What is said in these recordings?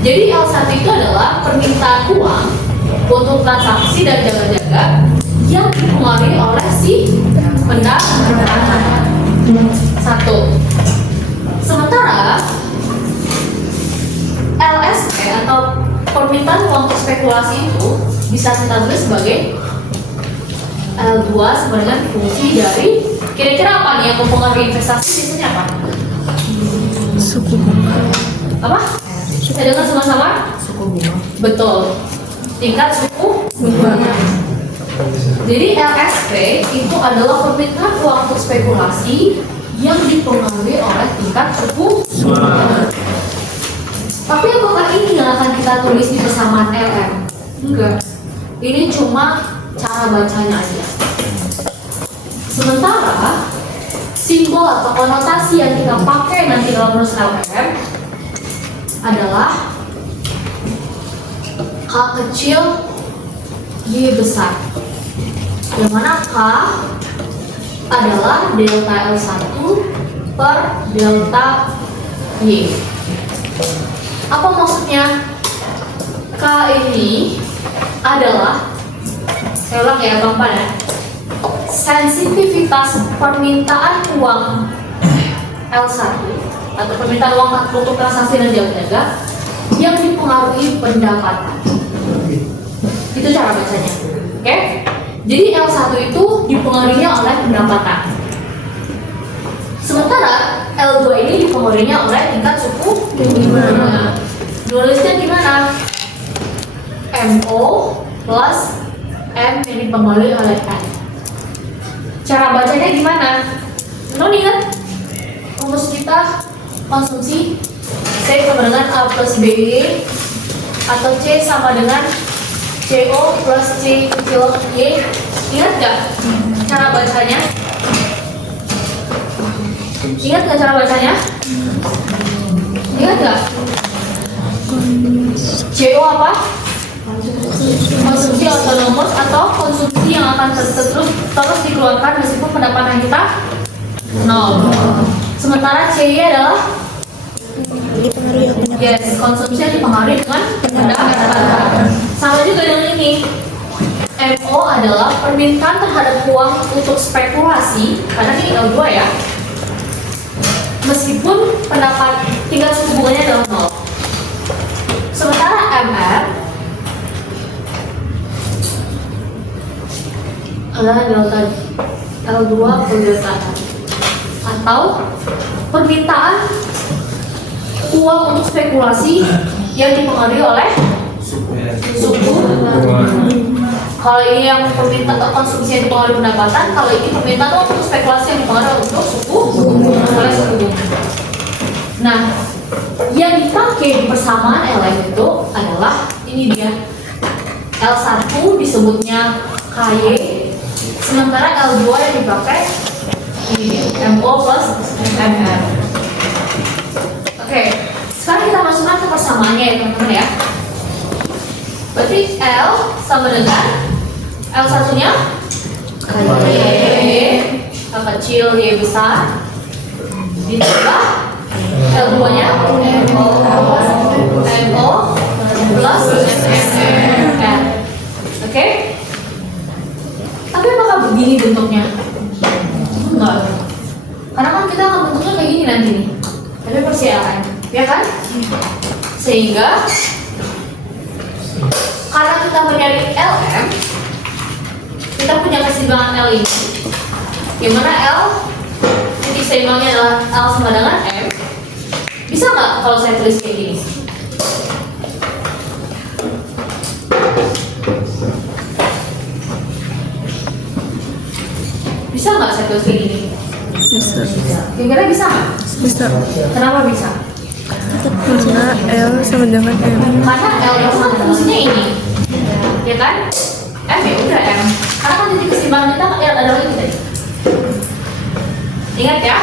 Jadi L1 itu adalah permintaan uang untuk transaksi dan jaga-jaga yang dipengaruhi oleh si pendapatan. Satu. Sementara LSP atau permintaan uang untuk spekulasi itu bisa kita tulis sebagai L2 sama dengan fungsi dari kira-kira apa nih yang mempengaruhi investasi biasanya apa? Suku bunga. Apa? Saya dengar sama-sama? Suku bunga. Betul. Tingkat suku bunga. Jadi LSP itu adalah permintaan uang untuk spekulasi yang dipengaruhi oleh tingkat suku bunga. Tapi apakah ini yang akan kita tulis di persamaan LM? Enggak. Ini cuma cara bacanya aja. Sementara simbol atau konotasi yang kita pakai nanti dalam rumus LM adalah K kecil Y besar, yang mana K adalah delta L1 per delta Y. Apa maksudnya? K ini adalah, saya ulang ya gampang ya, sensitivitas permintaan uang L1 atau permintaan uang untuk transaksi dan jaga-jaga yang dipengaruhi pendapatan. Itu cara bacanya. Oke? Jadi L1 itu dipengaruhinya oleh pendapatan. Sementara L2 ini dipengaruhinya oleh tingkat suku bunga. Nulisnya gimana? MO plus M yang dipengaruhi oleh N. Cara bacanya gimana? Non ingat? Rumus kita konsumsi C sama dengan A plus B atau C sama dengan CO plus C kecil Y. Ingat gak cara bacanya? Ingat gak cara bacanya? Ingat gak? CO apa? Konsumsi otonomos atau konsumsi yang akan terus dikeluarkan meskipun pendapatan kita nol. Sementara CY adalah Dipengaruhi yang punya. yes, konsumsi yang dipengaruhi dengan pendapatan. Sama juga dengan ini. MO adalah permintaan terhadap uang untuk spekulasi, karena ini L2 ya. Meskipun pendapat tingkat suku bunganya adalah nol. Sementara MR adalah delta L2 per delta R, atau permintaan uang untuk spekulasi yang dipengaruhi oleh suku bunga. Kalau ini yang permintaan konsumsi yang dipengaruhi pendapatan, kalau ini permintaan uang untuk spekulasi yang dipengaruhi untuk suku bunga oleh suku bunga. Nah, yang dipakai di persamaan LM itu adalah ini dia. L1 disebutnya KY, sementara L2 yang dipakai ini MO plus MR. Oke, sekarang kita masukkan ke persamaannya ya teman-teman ya. Berarti L sama dengan L1 nya Y, L kecil Y besar, ditambah L2 nya MO plus MR. Oke? Tapi apakah begini bentuknya? Enggak. Karena kan kita akan bentuknya kayak gini nanti nih. Tapi persiapan, ya kan? Sehingga karena kita mencari LM, kita punya keseimbangan L ini. Yang mana L titik seimbangnya adalah L sama dengan M. Bisa nggak kalau saya tulis kayak gini? Bisa nggak saya tulis kayak gini? Bisa. Kira-kira bisa nggak? Bisa. Kenapa bisa? Karena L sama dengan M. Karena L itu kan fungsinya ini, ya kan? M ya udah M. Karena kan titik keseimbangan kita L adalah ini tadi. Ingat ya?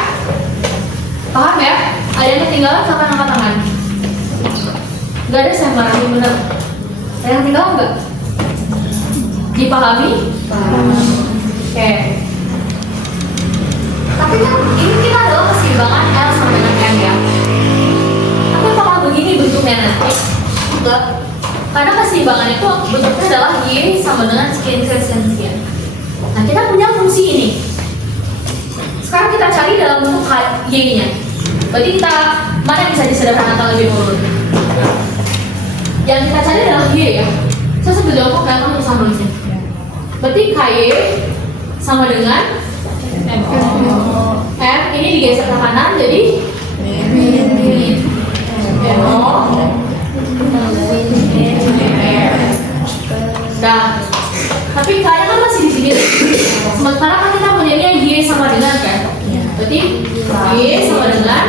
Paham ya? Ada yang ketinggalan sama angkat tangan. Gak ada saya marahin bener. Ada yang ketinggalan nggak? Dipahami? Oke. Tapi kan ini kita adalah keseimbangan L sama dengan M ya. Tapi apakah begini bentuknya nanti? juga. Karena keseimbangan itu bentuknya adalah Y sama dengan sekian sekian. Nah, kita punya fungsi ini. Sekarang kita cari dalam bentuk Y-nya. Berarti kita mana yang bisa disederhanakan lebih dulu? Yang kita cari adalah Y ya. Saya sambil jawab kok kamu bisa nulisnya. Berarti KY sama dengan M ini digeser ke kanan jadi Nah, tapi kayaknya kan masih di sini. Sementara kan kita punyanya Y sama dengan kan? Berarti Y sama dengan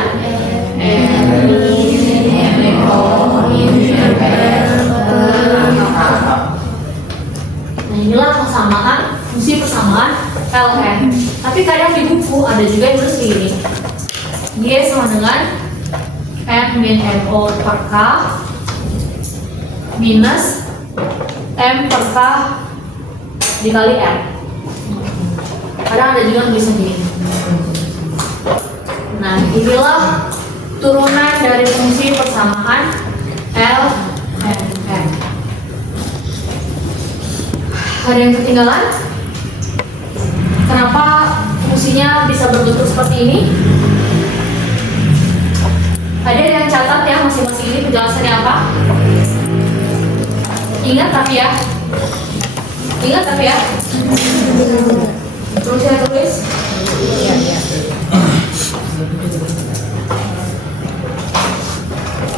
Nah, inilah persamaan, fungsi persamaan LN. Tapi kadang di buku ada juga yang tulis begini. Y sama dengan M min NO per K minus M per K dikali M. Kadang ada juga yang tulis begini. Nah, inilah turunan dari fungsi persamaan L N M. Ada yang ketinggalan? Kenapa fungsinya bisa berbentuk seperti ini? Ada yang catat ya masing-masing ini penjelasannya apa? Ingat tapi ya. Terus saya tulis.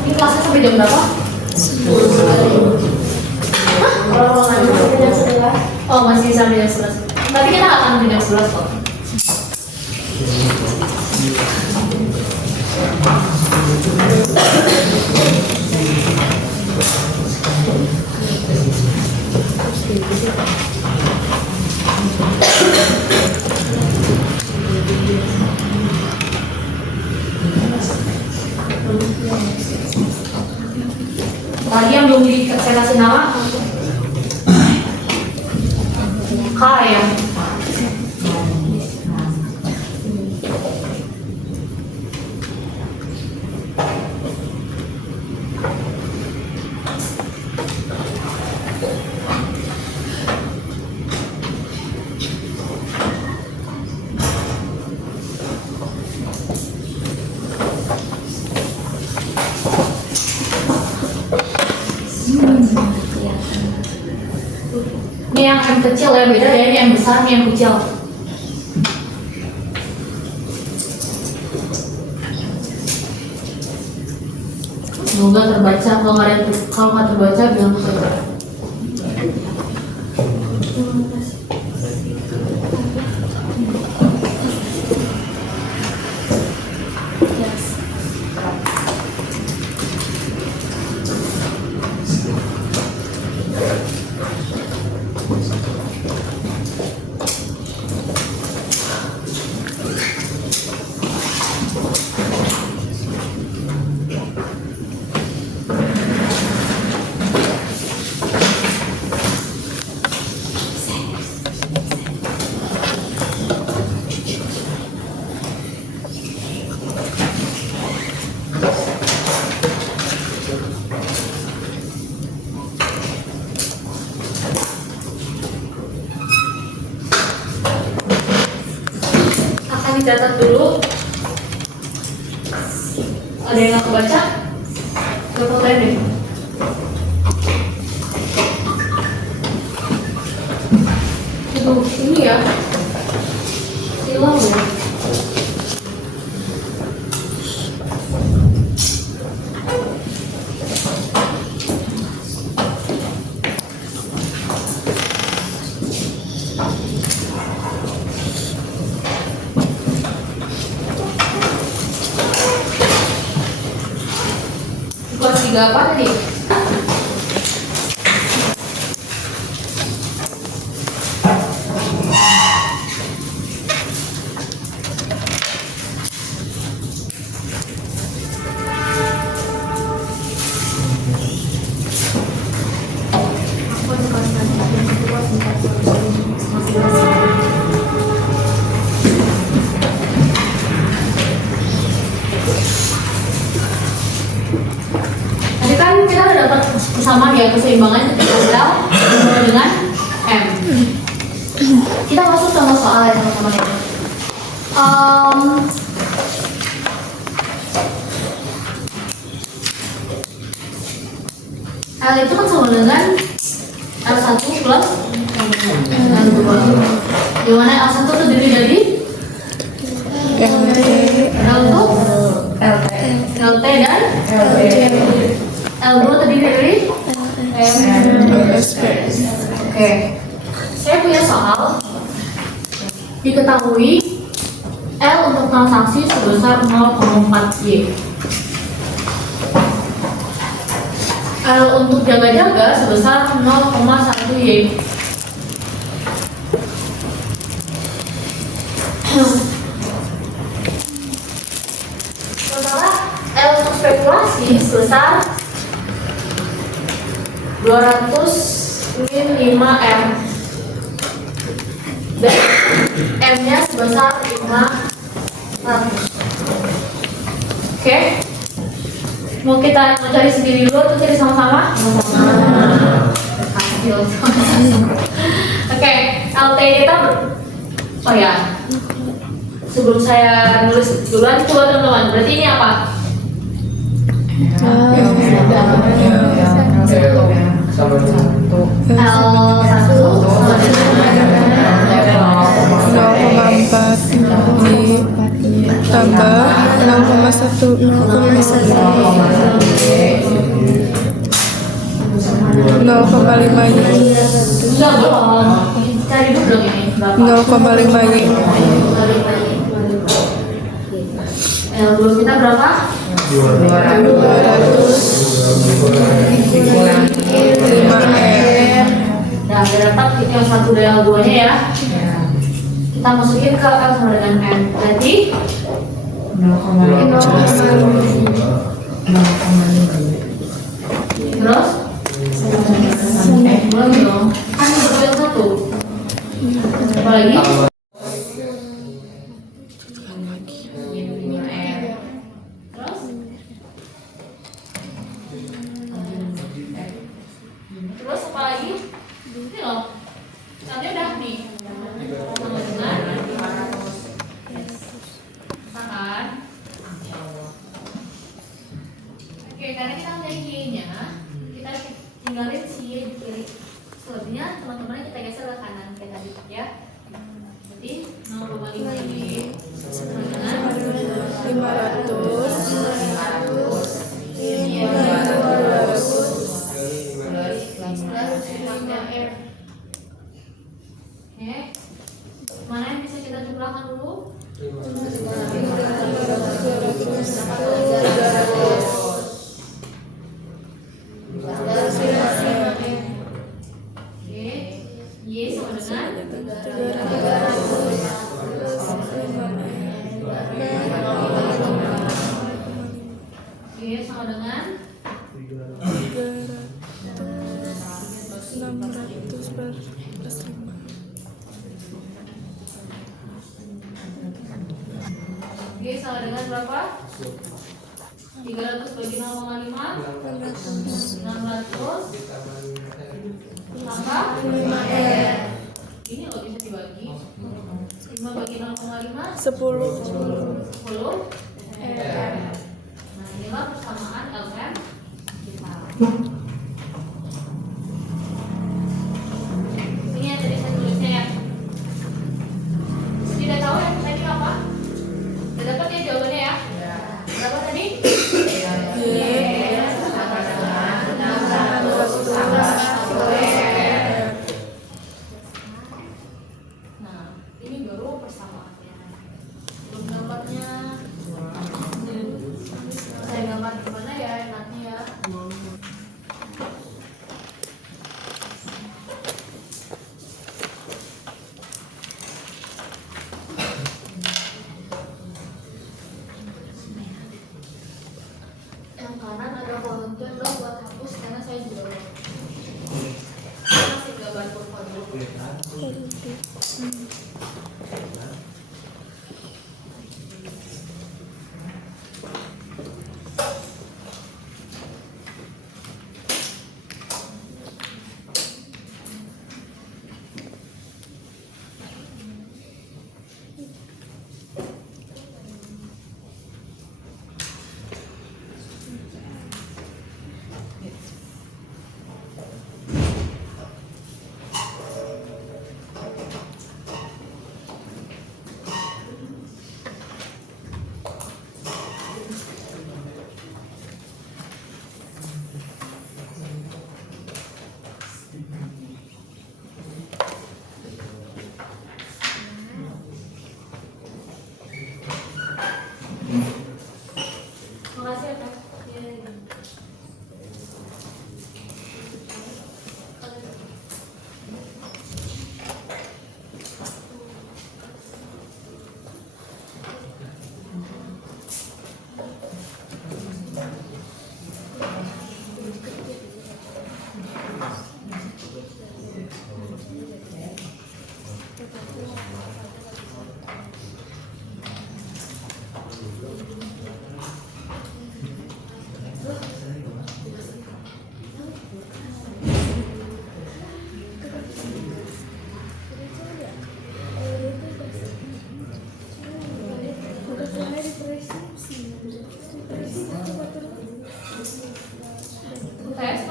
Ini kelasnya sampai jam berapa? 10. Oh, masih sampai jam 11. Tapi kita nggak akan sampai jam 11 kok. Tadi yang belum saya kasih nama K ya. Ini yang M kecil ya, beda ya, ini yang besar, ini yang kecil. Semoga terbaca, kalau nggak terbaca bilang saya. Dicatat dulu. Ada yang nggak kebaca? Coba fotoin deh. Itu ini ya, hilang ya. Kelas 3 apa tadi? Tadi kan kita udah sama ya, keseimbangan ketika L sama dengan M. Kita masuk sama soal ya teman-teman ya. L itu kan sama dengan L1 plus L2. Di mana L1 terdiri dari L2, LT dan L2 terdiri dari Oke. Saya punya soal. Diketahui L untuk transaksi sebesar 0,4Y. L untuk jaga-jaga sebesar 0,1Y. Sementara L untuk spekulasi sebesar 205M dan M-nya sebesar 500. Oke. Mau kita cari sendiri dulu atau cari sama-sama? Hasil sama-sama. Oke, LT kita oh ya. Sebelum saya nulis duluan, coba teman-teman. Berarti ini apa? L1 sama dengan 0,4 ditambah 0,1 0,5 enggak belum. Cari dulu dong ini. 0,5 L2 kita berapa? 205M. Nah, biar dapat kita yang satu dari L2 nya ya. Kita masukin ke L sama dengan M. Berarti 0,5. Terus? Belum dong. Kan betul yang satu. Apa lagi? Terus? Terus apa lagi? Ini loh. Tadi udah nih. Sama dengan kan? Oke, karena kita udah Y-nya, kita tinggalin si Y di kiri. Selebihnya teman-teman kita geser ke kanan kayak tadi ya. Jadi 0,5 Y sama dengan 500. Oke, mana yang bisa kita jumlahkan dulu? Oke, Y sama dengan Y sama dengan 600 plus 5. Y sama dengan berapa? 300 bagi 0,5 600 tambah 5R. Ini loh bisa dibagi 5 bagi 0,5 10. 10 R. Nah inilah persamaan LM kita. Ini yang tadi saya tulisnya ya. Tidak tahu ya tadi apa? Udah dapat ya jawabannya ya? Berapa tadi? Nah, ini baru persamaannya. Belum gambarnya. Saya gambar gimana ya enaknya ya?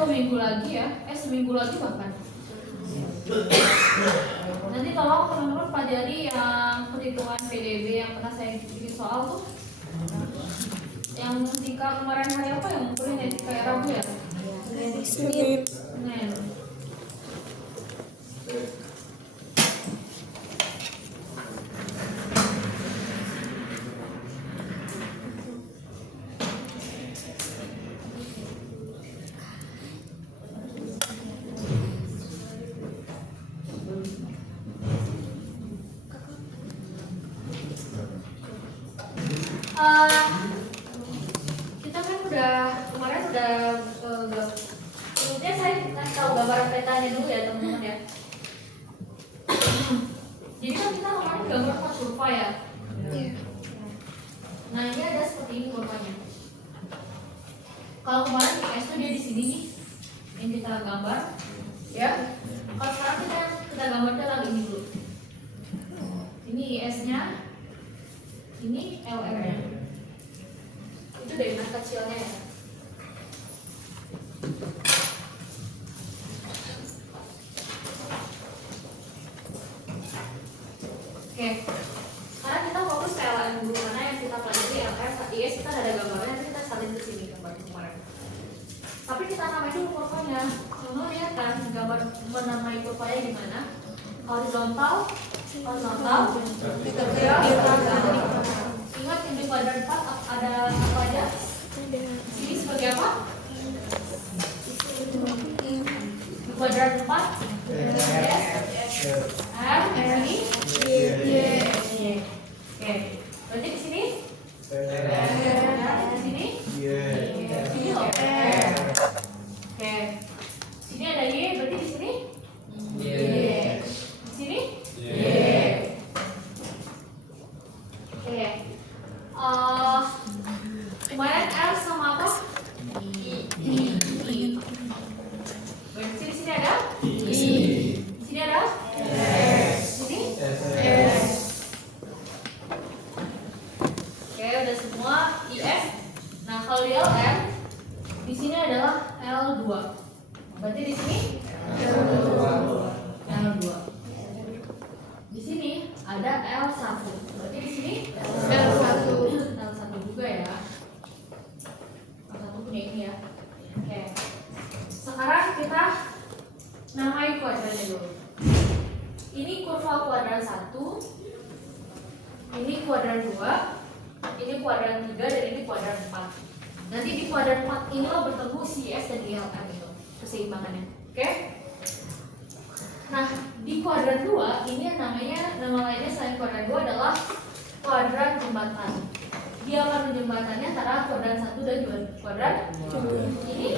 minggu lagi ya, seminggu lagi bahkan. Nanti tolong teman-teman pelajari yang perhitungan PDB yang pernah saya bikin soal tuh. Yang Tika kemarin hari apa yang ngumpulin ya, Tika ya, Rabu ya? Senin. Senin. Kita kan kemarin udah kemudian saya kasih tahu gambaran petanya dulu ya teman-teman ya. Jadi kan kita kemarin gambar kurva ya. Nah ini ada seperti ini kurvanya. Kalau kemarin IS itu dia di sini nih yang kita gambar, ya. Kalau sekarang kita gambarnya lagi ini dulu. Ini IS-nya, ini LR-nya. Itu dari mas kecilnya ya. Oke, sekarang kita fokus ke LM dulu, mana yang kita pelajari LR, IS kita ada gambarnya, nanti kita salin ke sini gambar kemarin. Tapi kita namai dulu kurvanya. Kamu lihat kan gambar menamai kurvanya gimana? Horizontal, vertikal. Ingat yang di kuadran 4 ada apa aja? Sini sebagai apa? Di kuadran 4 S, R, ini Y. Oke, berarti di sini? Di sini? Sini loh. Oke, sini ada Y, berarti di sini? Di sini? Oke. Kemarin R sama apa? I. Berarti di sini ada? I. Di sini ada? S. Di sini? S. Oke, udah semua IS. Nah, kalau di LR di sini adalah L2. Berarti di sini L2. Di sini ada L1. Berarti di sini L1 juga ya. L1 punya ini ya. Oke. Sekarang kita namai kuadrannya dulu. Ini kurva kuadran 1. Ini kuadran 2. Ini kuadran 3 dan ini kuadran 4. Nanti di kuadran 4 ini lo bertemu si IS dan ILM itu keseimbangannya. Oke? Nah, di kuadran 2 ini yang nama lainnya selain kuadran 2 adalah kuadran jembatan. Dia akan menjembatannya antara kuadran 1 dan kuadran 2. Ini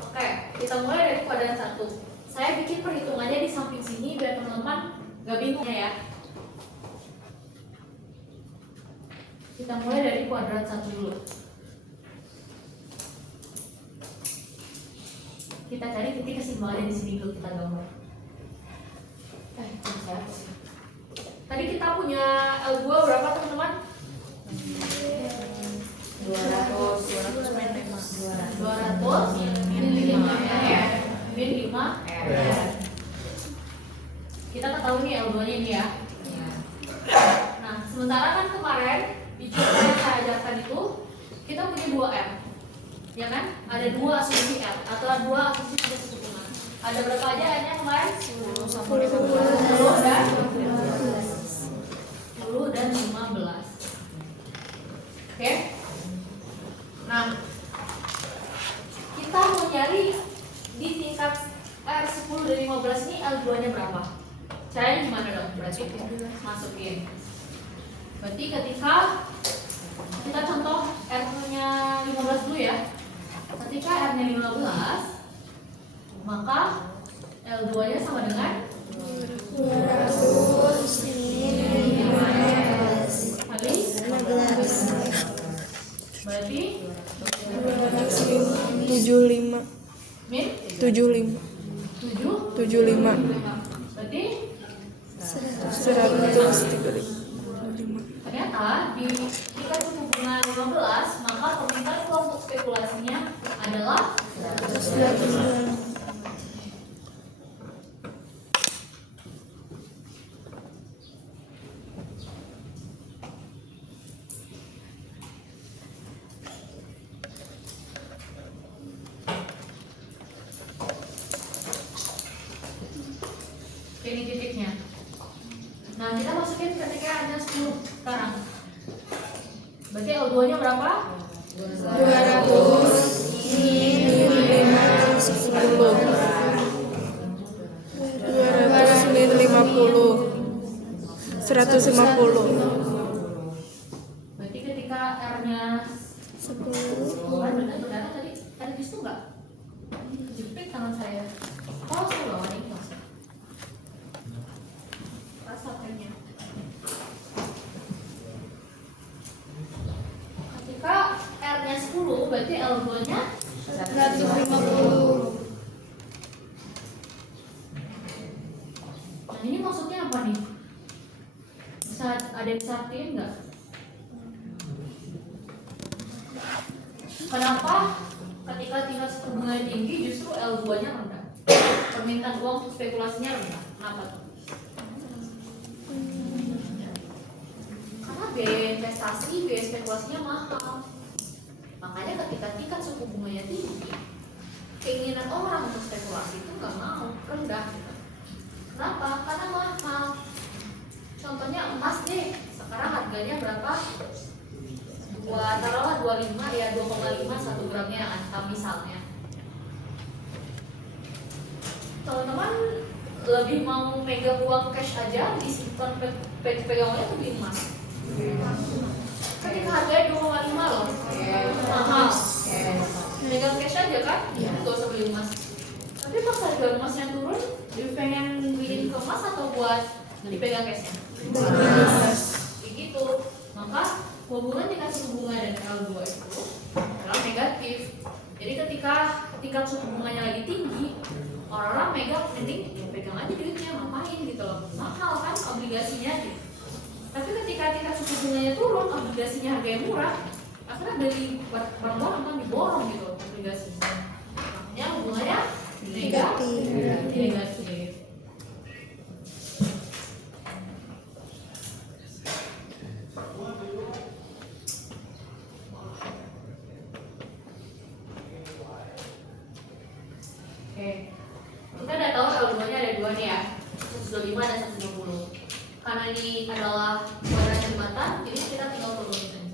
Oke, kita mulai dari kuadran 1. Saya bikin perhitungannya di samping sini biar teman-teman gak bingung ya. Kita mulai dari kuadran 1 dulu. Kita cari titik keseimbangan di sini dulu, kita gambar. Tadi kita punya L2 berapa teman-teman? 200 min 5 R. Kita ketahui nih L2-nya ini ya. Nah, sementara kan kemarin di contoh yang saya ajarkan itu kita punya 2 R. Ya kan? Ada 2 asumsi R atau 2 asumsi suku bunga. Ada berapa aja R-nya kemarin? 10 dan 15. Oke? Nah, kita mau nyari di tingkat R10 dan 15 ini L2-nya berapa? Caranya gimana dong? Berarti masukin. Berarti ketika kita contoh R-nya 15 dulu ya. Ketika R-nya 15, maka L2-nya sama dengan 200 min 15 kali 15. berarti 75 min 75 berarti 135. ternyata di tingkat suku bunga 15, maka permintaan uang untuk spekulasinya adalah 192. ini titiknya. Nah, kita masukin ketika ada 10 sekarang. Berarti L2 nya berapa? 200 min 10. 200 min 50. 150. Berarti ketika R-nya 10. benar tadi ada bis tuh nggak? Jepit tangan saya. Oh, saya bawa nih masuk. Rasa R-nya. Ketika R-nya 10, berarti L2 nya 150. Nah, ini maksudnya apa nih? Bisa ada yang bisa artiin nggak? Kenapa ketika tingkat suku bunga tinggi justru L2 nya rendah? Permintaan uang untuk spekulasinya rendah. Kenapa tuh? Karena biaya investasi, biaya spekulasinya mahal. Makanya ketika tingkat suku bunganya tinggi, keinginan orang untuk spekulasi itu nggak mau, rendah. Kenapa? Karena mahal. Contohnya emas deh, sekarang harganya berapa? Taruhlah 25 ya, 2,5 1 gramnya misalnya. Teman-teman lebih mau megang uang cash aja, disimpan pegangannya tuh di emas. Ketika harganya 2,5 loh, mahal. Megang cash aja kan, gak usah beli emas. Tapi pas harga emasnya turun, lebih pengen beliin ke emas atau buat dipegang cashnya? Kayak gitu. Maka hubungan tingkat suku bunga dan L2 itu adalah negatif. Jadi ketika tingkat suku bunganya lagi tinggi, orang-orang megang, mending ya pegang aja duitnya, ngapain gitu loh, mahal kan obligasinya gitu. Tapi ketika tingkat suku bunganya turun, obligasinya harganya murah, akhirnya beli barang-barang kan diborong gitu obligasinya. Makanya hubungannya negatif. Oke, kita udah tahu L2-nya ada 2 nih ya, 125 dan 120. Karena ini adalah kuadran jembatan, jadi kita tinggal turunin aja.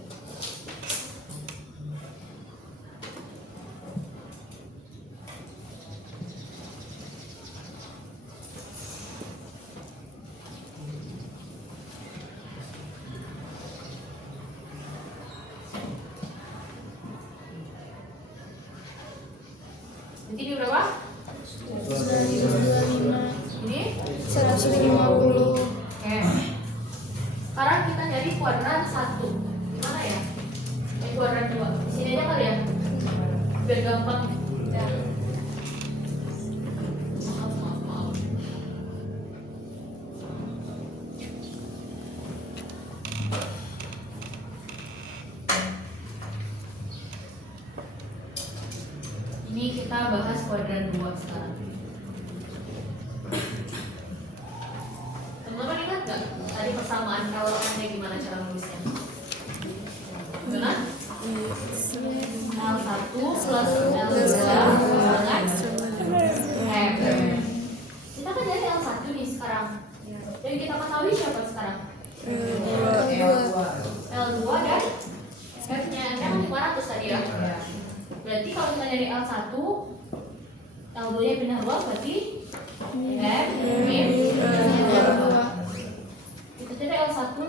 Jadi ini berapa? 125. Ini 150. Oke. Sekarang kita nyari kuadran 1. Gimana ya? Kuadran 2. Di sini aja kali ya? Biar gampang. Ya. Maaf. Ini kita bahas kuadran 2 sekarang. Teman-teman ingat nggak tadi persamaan kalau N-nya gimana cara nulisnya? Benar? L1 plus L2 dengan M. Kita kan jadi L1 nih sekarang. Yang kita ketahui siapa sekarang? L2 dan F-nya M 500 tadi ya. Berarti kalau kita nyari L1, L2 nya pindah 2 berarti M min 2. Itu jadi L1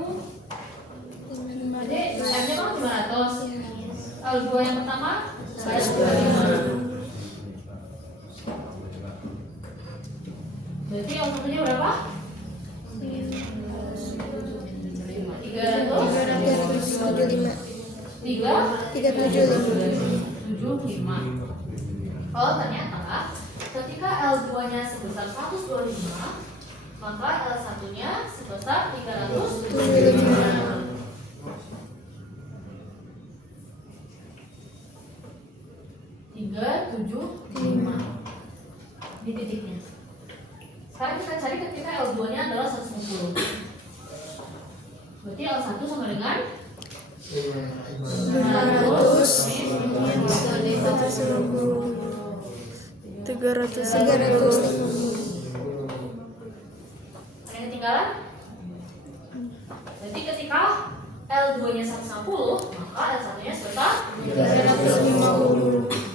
berarti M nya kan 500. L2 yang pertama 125. Berarti yang satunya berapa? 375. Oh, ternyata ketika L2 nya sebesar 125, maka L1 nya sebesar 375. 375. Ini titiknya. Sekarang kita cari ketika L2 nya adalah 150. Berarti L1 sama dengan 350. Ada yang ketinggalan? Berarti ketika L2 nya 160, maka L1 nya sebesar 350.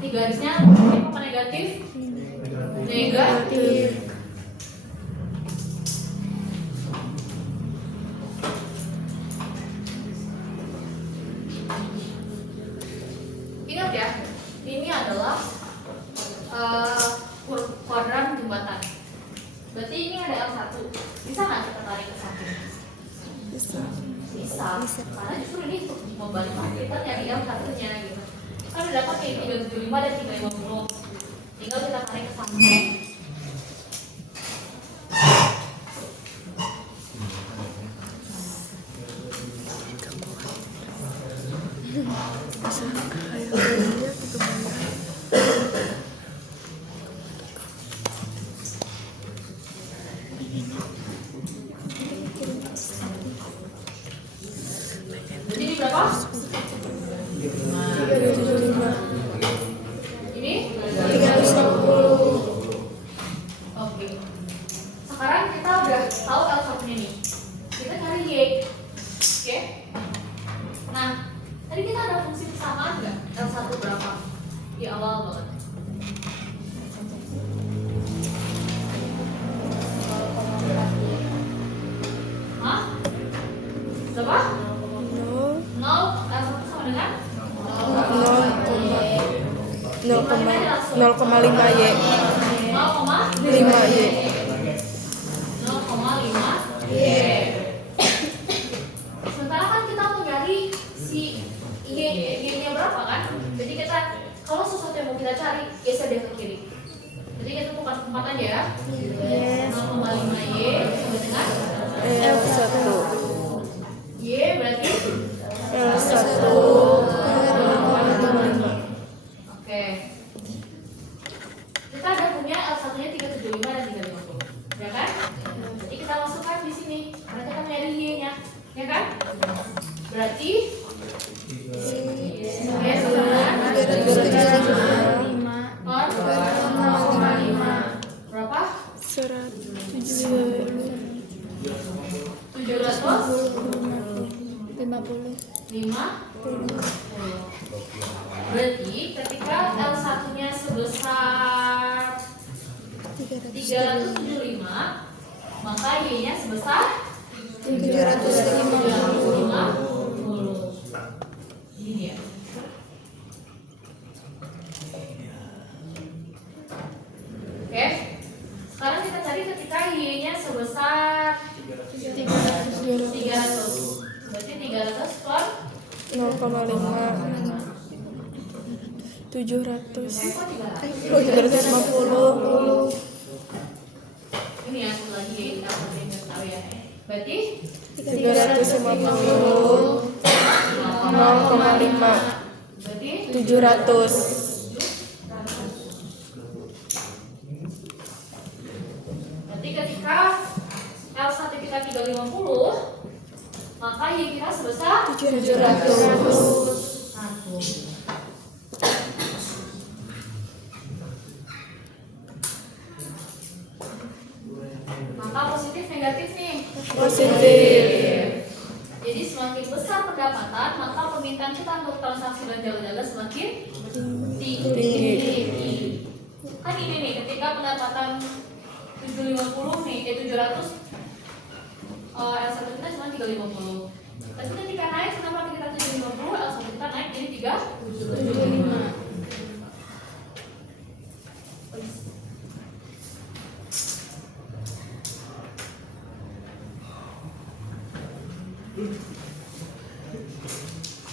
Ini garisnya positif apa negatif? Negatif. Ingat ya, ini adalah kuadran jembatan. Berarti ini ada L1. Bisa nggak kita tarik ke samping? Bisa. Karena justru ini untuk membalik kita nyari L1-nya gitu. Kan udah dapat kayak 375 dan 350. Tinggal kita tarik ke samping. Jadi ini berapa? 375. Ini 360. Oke. Sekarang kita udah tahu L1-nya nih. Kita cari Y. Oke. Nah, tadi kita ada fungsi persamaan nggak? L1 berapa? Di awal banget. Hah? Berapa? 0. L1 sama dengan 0,5Y. 5Y. 0,5Y. Sementara kan kita mau nyari si Y-nya berapa kan? Jadi kita kalau sesuatu yang mau kita cari, geser dia ke kiri. Jadi kita bukan tempat aja ya. 0,5Y sama dengan L1. Y berarti L1. oke. Kita ada punya L1-nya 375 dan 350. Ya kan? Jadi kita masukkan di sini. Karena kita nyari Y-nya. Ya kan? Berarti Y sama dengan 0,5. Berapa? 750. 50. Berarti ketika L1-nya sebesar 375, maka Y-nya sebesar 350. Ini dia. Oke. Sekarang kita cari ketika Y-nya sebesar 300. Berarti 300 per 0,5. 700. Oh, 350. ini ya satu lagi ya kita harus tahu ya. Berarti 350. 0,5. berarti 700. berarti ketika L1 kita 350, maka Y kita sebesar 700. Maka positif negatif nih. Positif. Jadi semakin besar pendapatan, maka permintaan kita untuk transaksi dan jaga-jaga semakin tinggi. Kan ini nih, ketika pendapatan 750 nih, 700 L1 kita cuma 350. Tapi ketika naik, kenapa kita 750? L1 kita naik jadi 375.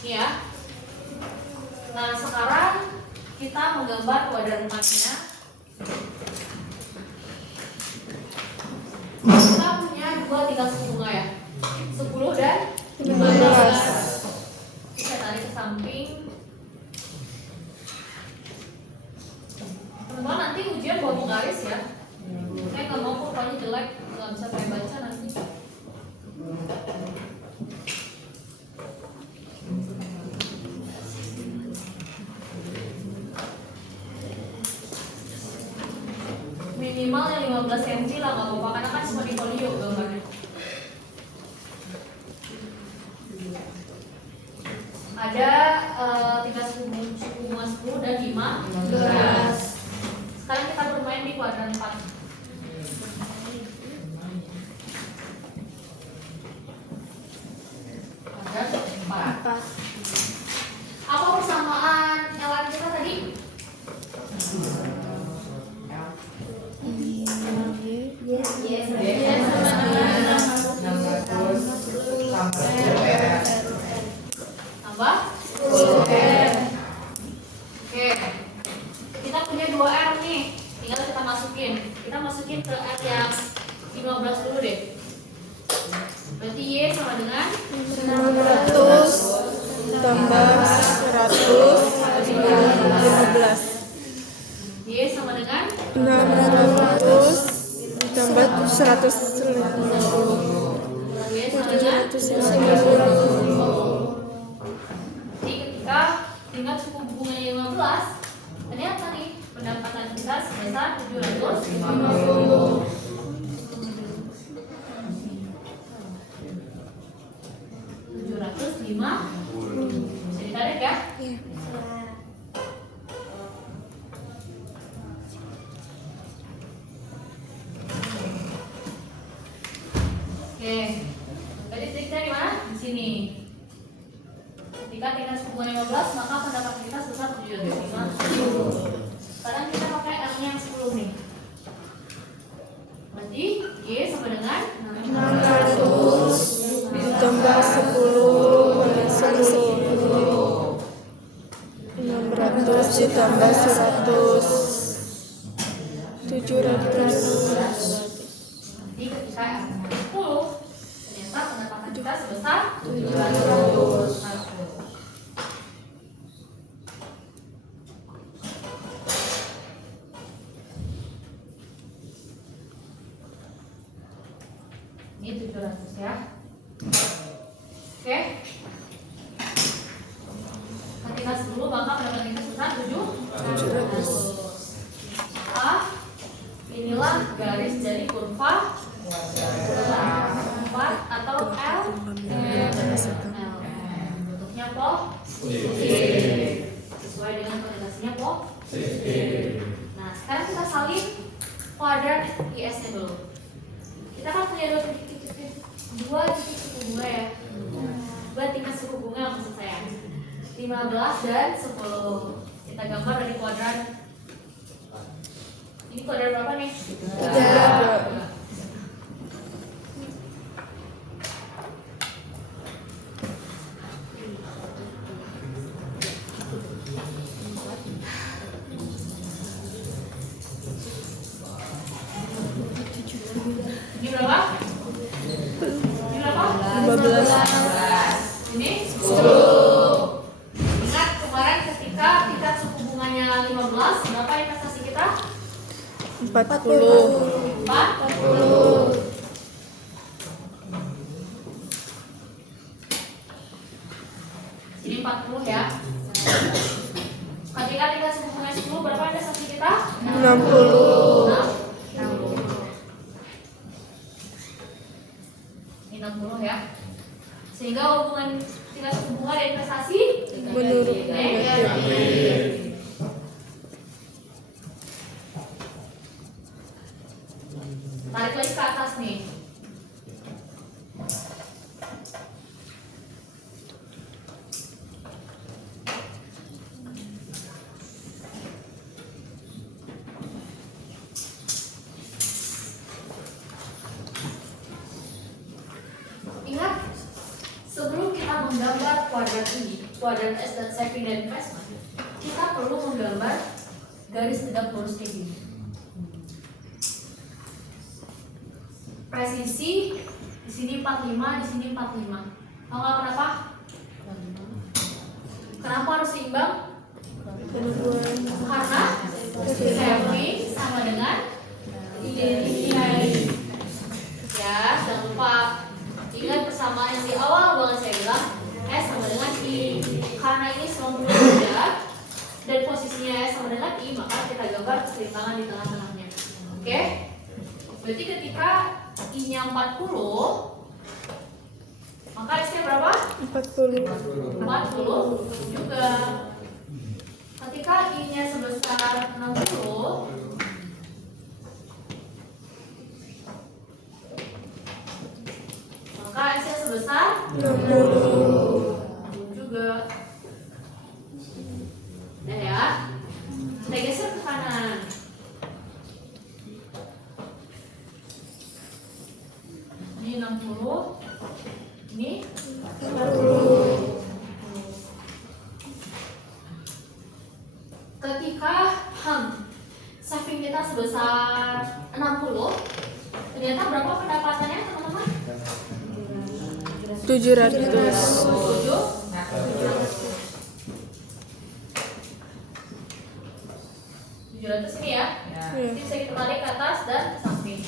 Ini ya. Nah sekarang kita menggambar kuadran 4-nya. Kita punya dua tingkat suku bunga ya, 10 dan ujian bawa penggaris ya. Saya nggak mau pokoknya jelek, nggak bisa saya baca nanti. Minimal yang 15 cm lah, nggak apa-apa karena kan cuma di folio gambarnya. Ada tingkat suku bunga 10 dan 15. Sekarang kita bermain di kuadran 4. Kuadran 4. Apa persamaan LN kita tadi? Tambah 10R. Oke. Kita punya 2R nih. Tinggal kita masukin. Kita masukin ke R yang 15 dulu deh. Berarti Y sama dengan 600 tambah 115. Y sama dengan 600 ditambah 100. Y sama dengan 750. Jadi ketika tingkat suku bunganya 15, ternyata nih pendapatan kita sebesar 750. Bisa ditarik ya? Oke. Tadi titiknya di mana? Di sini. Ketika tingkat suku bunga 15, maka pendapatan kita sebesar 750. Sekarang kita pakai R-nya yang 10 nih. Berarti Y sama dengan 600 ditambah 10 kali 10. 600 ditambah 100. 700. Jadi ketika R-nya 10, ternyata pendapatan kita sebesar 700. Ini 700 ya. Oke. Ketika 10 maka pendapatan kita sebesar 700. Inilah garis dari kurva 4 atau L. Bentuknya positif. Sesuai dengan konotasinya positif. Nah, sekarang kita salin kuadran IS-nya dulu. Kita kan punya dua titik suku bunga ya. Dua tingkat suku bunga maksud saya. 15 dan 10. Kita gambar dari kuadran. Ini kuadran berapa nih? 3. Ini berapa? Ini berapa? 15. Ini 10. Ingat kemarin ketika tingkat suku bunganya 15, berapa investasi kita? 40. 40. Ini 40 ya. Ketika tingkat suku bunganya 10, berapa investasi kita? 60. 60. Ini 60 ya. Sehingga hubungan tingkat suku bunga dan investasi Menurut negatif. Tarik lagi ke atas nih. Ingat, sebelum kita menggambar kuadran ini, kuadran S dan saving dan investment, kita perlu menggambar garis tegak lurus kayak gini. Presisi di sini 45, di sini 45. Tahu nggak kenapa? Kenapa harus seimbang? Karena saving sama Oke. Berarti ketika I-nya 40, maka S-nya berapa? 40. 40 juga. Ketika I-nya sebesar 60, maka S-nya sebesar 60. juga. Nah ya, kita geser ke kanan. Ini 60, ini 40. ketika saving kita sebesar 60, ternyata berapa pendapatannya teman-teman? 700. 700 ini ya. Iya. Bisa kita tarik ke atas dan ke samping.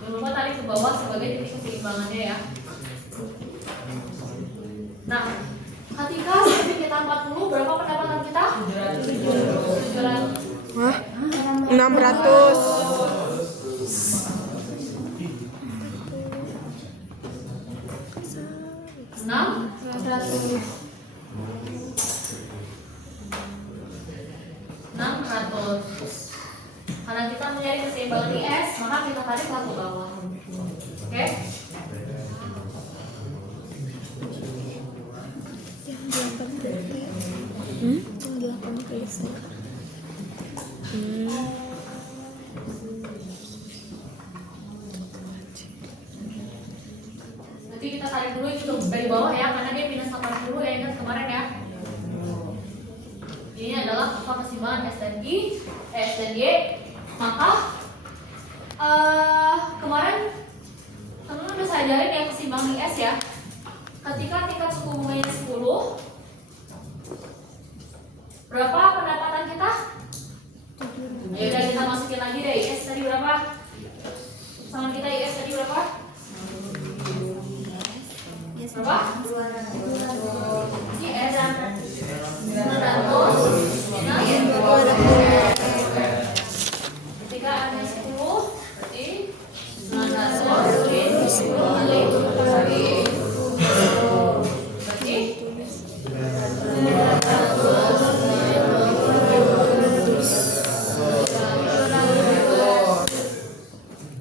Jangan lupa tarik ke bawah sebagai titik keseimbangannya ya. Nah, ketika saving kita 40, berapa pendapatan kita? 700. Hah? 600. 600. Karena kita mencari keseimbangan IS, maka kita tariklah ke bawah. Oke? Nanti kita tarik dulu itu dari bawah ya, karena dia minus 80 ya, ingat kemarin ya. Ini adalah apa keseimbangan S dan I, S dan Y. Maka kemarin teman-teman udah saya ajarin ya keseimbangan IS ya. Ketika tingkat suku bunganya 10, berapa pendapatan kita? Ya udah kita masukin lagi deh, IS tadi berapa? Sama kita IS tadi berapa? Berapa? IS 900 ketika ada 10 berarti 900 dikali berarti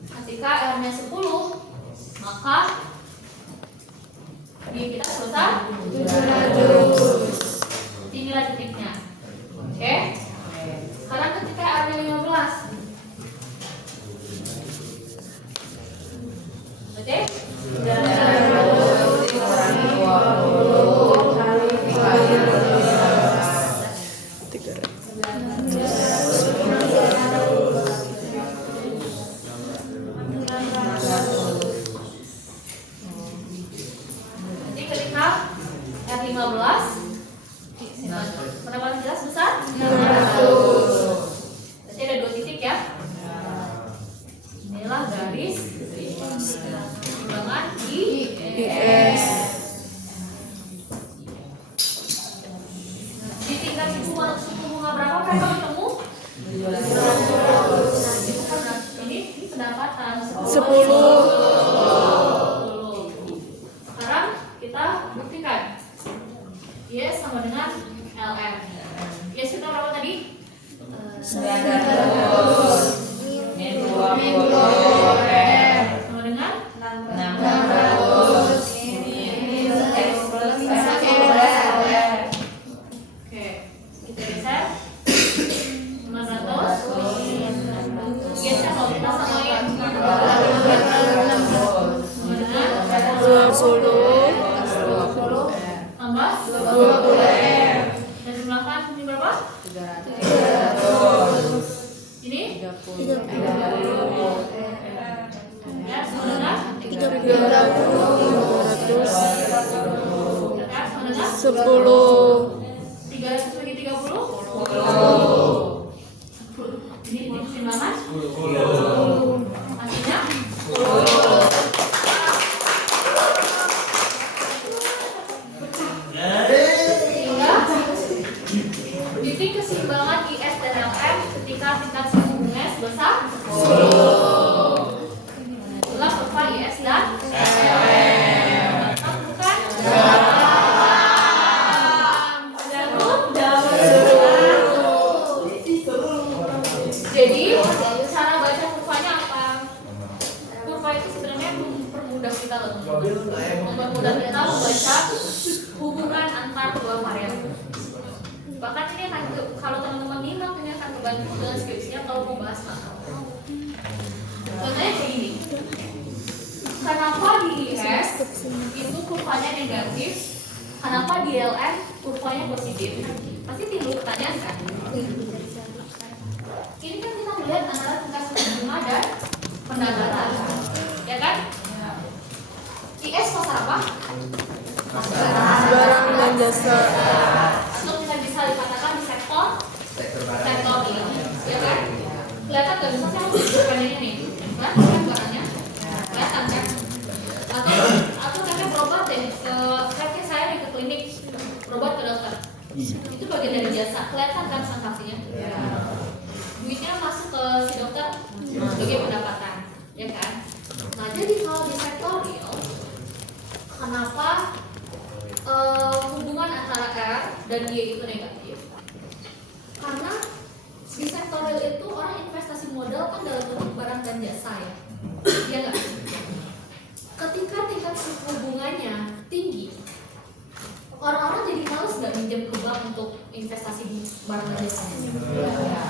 ketika R-nya 10, maka di kita sebesar 700. Inilah titiknya. Oke? Sekarang ketika R-nya 15, berarti 300. Jadi ketika R15, pendapatan kita sebesar 600. Berarti ada 2 titik ya. Inilah garis keseimbangan IS. Di tingkat suku bunga berapa mereka ketemu? 700. Ini pendapatan 10. Sekarang kita buktikan. IS sama dengan LR. IS kita berapa tadi? 900 min 20 R Sama dengan 600 min X plus 15 R. Oke, kita geser 900. Geser kalau kita samain sama dengan 20. tambah 20 R. dan sebelah kanan ini berapa? 300 Ini 30 ya sama dengan 300. 10. 300 bagi 30? 10. Ini pertimbangan? 10. Hasilnya? 10. Sehingga titik keseimbangan IS dan LM ketika tingkat suku bunga sebesar 10. Itulah kurva IS dan LM. Mantap bukan? Jadi cara baca kurvanya apa? Kurva itu sebenarnya mempermudah kita loh, mempermudah kita membaca hubungan antar dua variabel. Bahkan ini akan kalau teman-teman minat ini akan membantu dengan skripsinya kalau mau bahas makro. Contohnya kayak gini. Kenapa di IS itu kurvanya negatif? Kenapa di LM kurvanya positif? Pasti timbul pertanyaan kan? Ini kan kita melihat antara tingkat suku bunga dan pendapatan, ya kan? IS pasar apa? Barang dan jasa. Atau kita bisa dikatakan di sektor real, ya kan? Kelihatan nggak bisa saya tunjukkan ini nih, kelihatan kan barangnya? Kelihatan kan? Atau kakek berobat deh, kakek saya nih ke klinik berobat ke dokter. Itu bagian dari jasa, kelihatan kan transaksinya? Duitnya masuk ke si dokter sebagai pendapatan, ya kan? Nah jadi kalau di sektor real, kenapa hubungan antara R dan Y itu negatif? Karena di sektor real itu orang investasi modal kan dalam bentuk barang dan jasa ya, ya nggak? Ketika tingkat suku bunganya tinggi, orang-orang jadi males nggak minjem ke bank untuk investasi di barang dan jasa,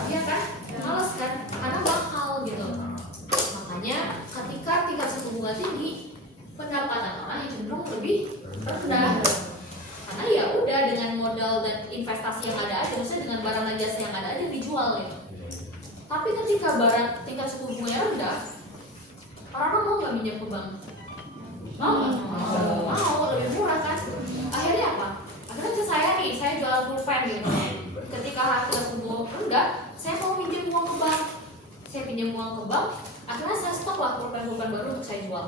iya kan? Males kan? Karena mahal gitu. Makanya ketika tingkat suku bunga tinggi, pendapatan orang yang cenderung lebih rendah. Karena ya udah dengan modal dan investasi yang ada aja, maksudnya dengan barang dan jasa yang ada aja dijual gitu. Tapi ketika barang tingkat suku bunganya rendah, orang-orang mau nggak minjem ke bank? Mau nggak? Mau, lebih murah kan? Akhirnya apa? Akhirnya ke saya nih, saya jual pulpen gitu. Ketika harga suku bunga rendah, saya mau pinjam uang ke bank. Saya pinjam uang ke bank, akhirnya saya stok lah pulpen-pulpen baru untuk saya jual.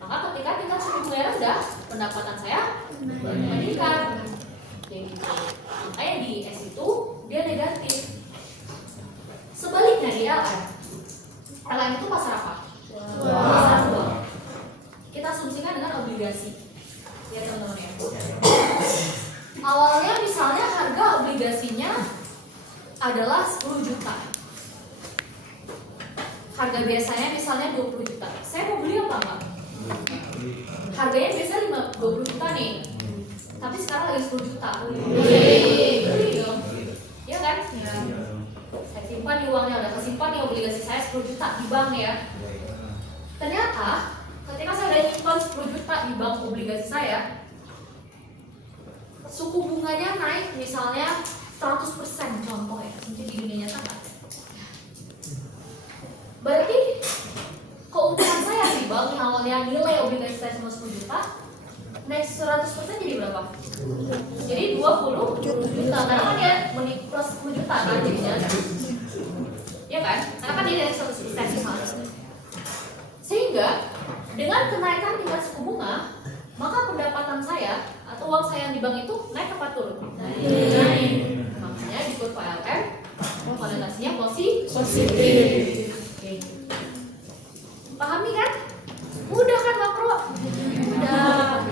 Maka ketika tingkat suku bunga rendah, pendapatan saya meningkat. Kayak gitu. Makanya di S itu dia negatif. Sebaliknya di LM, LM itu pasar apa? Pasar uang. Kita asumsikan dengan obligasi, ya teman-teman ya. Awalnya misalnya harga obligasinya adalah 10 juta. Harga biasanya misalnya 20 juta. Saya mau beli apa enggak? Harganya biasanya 20 juta nih. Tapi sekarang lagi 10 juta. Beli dong. Iya kan? Ya. Saya simpan di uangnya, udah kesimpan nih obligasi saya 10 juta di bank ya. Ternyata ketika saya udah nyimpan 10 juta di bank obligasi saya, suku bunganya naik misalnya 100% contoh ya, mungkin di dunia nyata kan? Berarti keuntungan saya di bank yang awalnya nilai obligasi saya cuma 10 juta, naik 100% jadi berapa? Jadi 20 juta, karena kan dia plus 10 juta kan jadinya. Ya kan? Karena kan dia dari 100% misalnya. Sehingga dengan kenaikan tingkat suku bunga, maka pendapatan saya atau uang saya yang di bank itu naik apa turun? Naik. Makanya di kurva LM korelasinya positif. Oke. Pahami kan? Mudah kan makro? Mudah.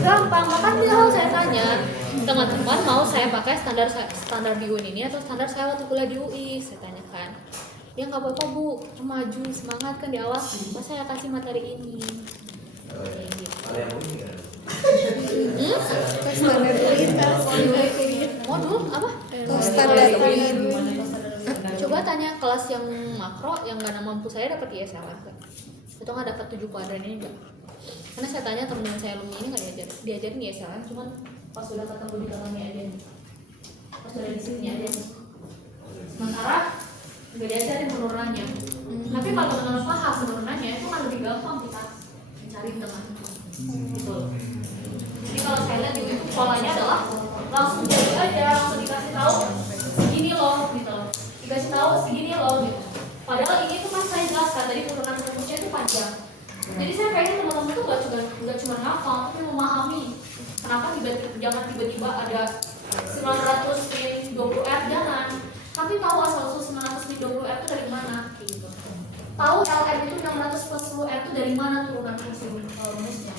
Gampang. Makanya kalau saya tanya teman-teman mau saya pakai standar di UN ini atau standar saya waktu kuliah di UI, saya tanyakan. Ya nggak apa-apa bu, maju semangat kan di awal. Pas saya kasih materi ini. Standar kualitas. Modul apa? Standar kualitas. Coba tanya kelas yang makro yang nggak mampu saya dapat ISL enggak? Atau nggak dapat 7 kuadran ini enggak? Karena saya tanya teman-teman saya alumni ini nggak diajarin ISL, cuman pas sudah ketemu di dalamnya aja nih. Pas sudah di sini aja. Sementara nggak diajarin penurunannya. Tapi kalau teman-teman paham penurunannya itu kan lebih gampang kita mencari tengah. Gitu. Jadi lihat di YouTube polanya adalah langsung jadi aja, langsung dikasih tahu segini loh gitu loh, dikasih tahu segini loh gitu. Padahal ini tuh kan saya jelaskan tadi turunan rumusnya itu panjang. Jadi saya pengen teman-teman tuh nggak cuma hafal tapi memahami kenapa jangan tiba-tiba ada 900 min 20R, jangan, tapi tahu asal usul 900 min 20R itu dari mana gitu. Tahu LR itu 600 plus 10R itu dari mana turunan rumusnya.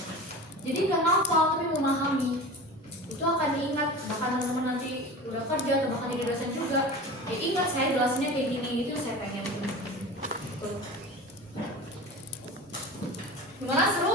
Jadi nggak hafal tapi memahami, itu akan diingat bahkan teman-teman nanti udah kerja atau bahkan jadi dosen juga. Ingat saya jelasinnya kayak gini, itu yang saya pengen. Gimana, seru?